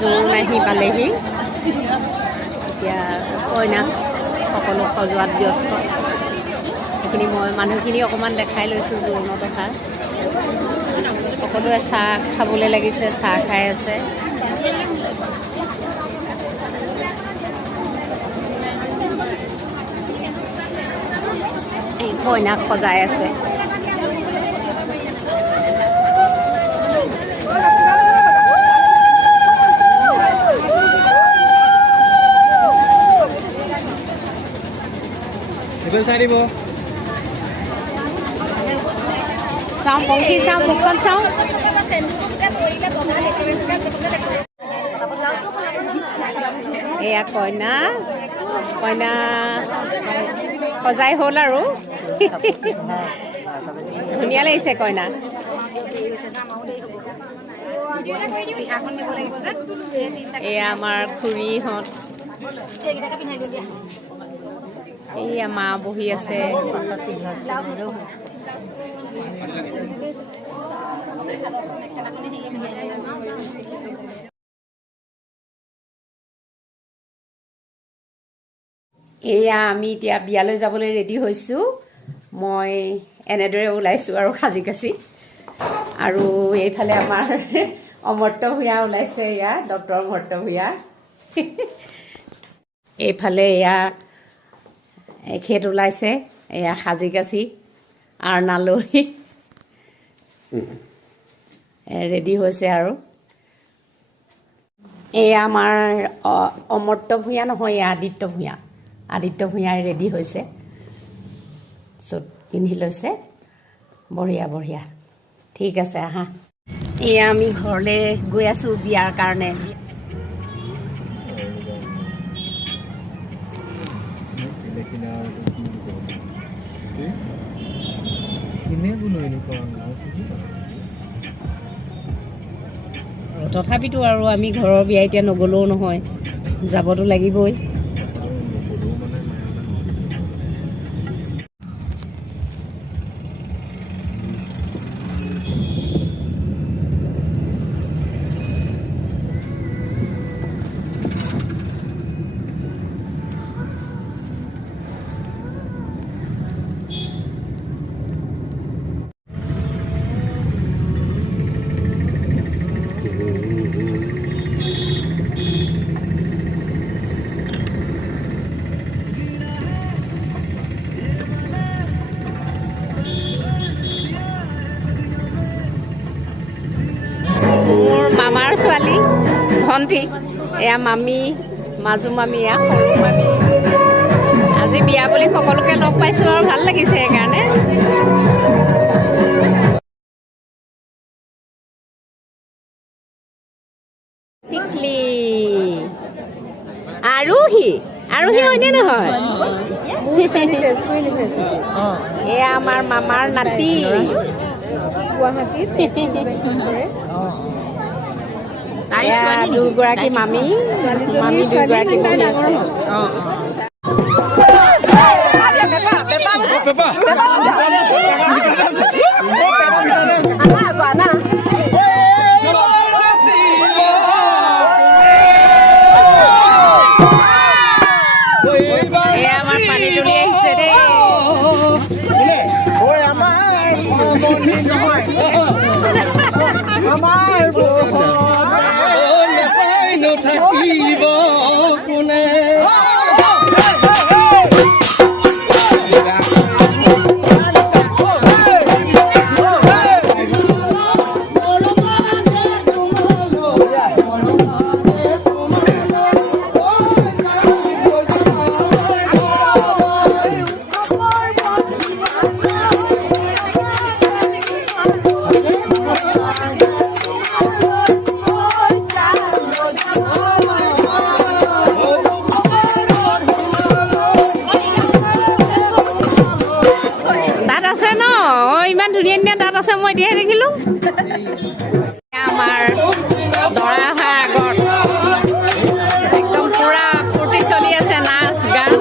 জোৰোণ আহি পালেহি এতিয়া কইনাক সকলো সজোৱাত ব্যস্ত সেইখিনি মই মানুহখিনি অকণমান দেখাই লৈছোঁ জোৰোণৰ কথা সকলোৱে চাহ খাবলৈ লাগিছে চাহ খাই আছে এই কইনাক সজাই আছে চাওঁ পংখী চাওঁ মুখখন চাওঁ এয়া কইনা কইনা সজাই হ'ল আৰু ধুনীয়া লাগিছে কইনা এয়া আমাৰ খুৰীহঁত এইয়া মা বহি আছে এয়া আমি এতিয়া বিয়ালৈ যাবলৈ ৰেডি হৈছোঁ মই এনেদৰে ওলাইছোঁ আৰু সাজি কাচি আৰু এইফালে আমাৰ অমৰ্ত্য ভূঞা ওলাইছে এয়া ডক্টৰ অমৰ্ত্য ভূঞা এইফালে এয়া এখেত ওলাইছে এয়া সাজি কাচি আৰনা লৈ ৰেডি হৈছে আৰু এয়া আমাৰ অমৰ্ত্য ভূঞা নহয় এয়া আদিত্য ভূঞাই ৰেডি হৈছে চুট পিন্ধি লৈছে বঢ়িয়া বঢ়িয়া ঠিক আছে আহা এয়া আমি ঘৰলৈ গৈ আছোঁ বিয়াৰ কাৰণে তথাপিতো আৰু আমি ঘৰৰ বিয়া এতিয়া নগ'লেও নহয় যাবতো লাগিবই মামাৰ ছোৱালী ভণ্টি এয়া মামী মাজু মামী এয়া সৰু মামী আজি বিয়া বুলি সকলোকে লগ পাইছোঁ আৰু ভাল লাগিছে সেইকাৰণে টিকলি আৰোহী হয়নে নহয় এয়া আমাৰ মামাৰ নাতি গুৱাহাটীত দুগৰাকী মামী দুগৰাকী বহি আছে আমাৰ পানী তুলি আহিছে দেই থাকিব কোনে আছে মই এতিয়াহে দেখিলোঁ আমাৰ দৰা অহাৰ আগত একদম পুৰা ফূৰ্তি চলি আছে নাচ গান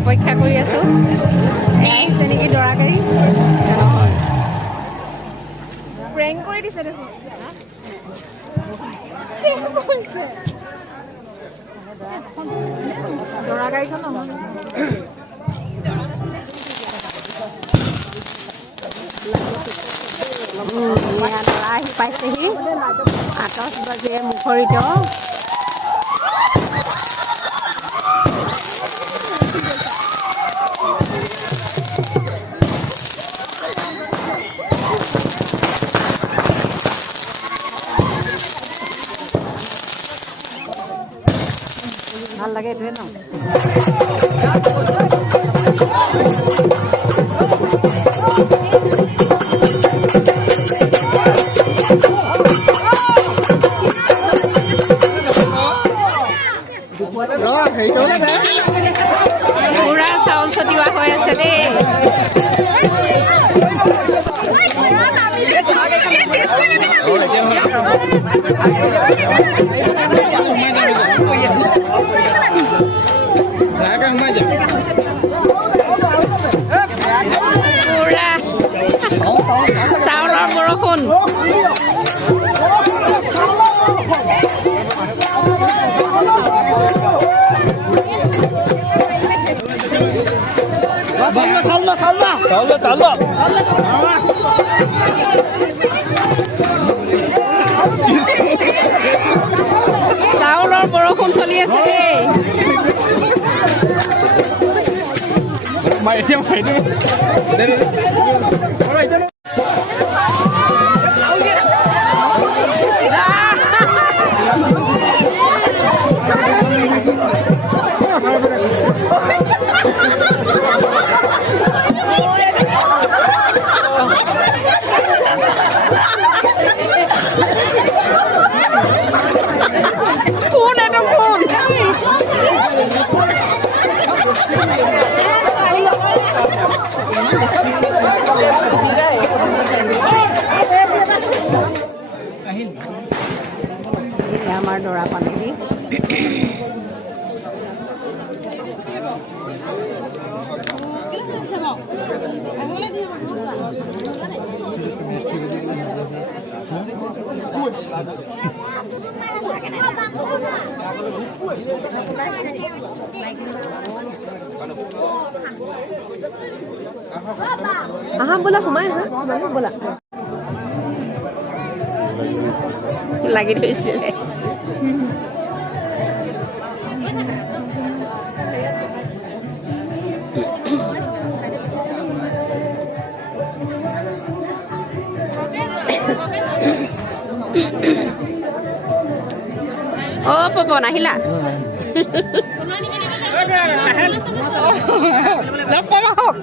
অপেক্ষা কৰি আছো আহিছে নেকি দৰা গাড়ী প্ৰেং কৰি দিছে দেখোন দৰা গাড়ীখন নহয় দৰা আহি পাইছেহি 8 বাজিয়ে মুখৰিত ভাল লাগে এইটোৱে ন পুৰা চাউল ছটিওৱা হৈ আছে দেই পুৰা চাউলৰ বৰষুণ চাউলৰ বৰষুণ চলি আছে দেই কোন এইটো কোন আমাৰ দৰা পানী আহা বোলা সোমাই আহা বোলা লাগি ধৰিছিলে অ' পপন আহিলা লগ পাম আহক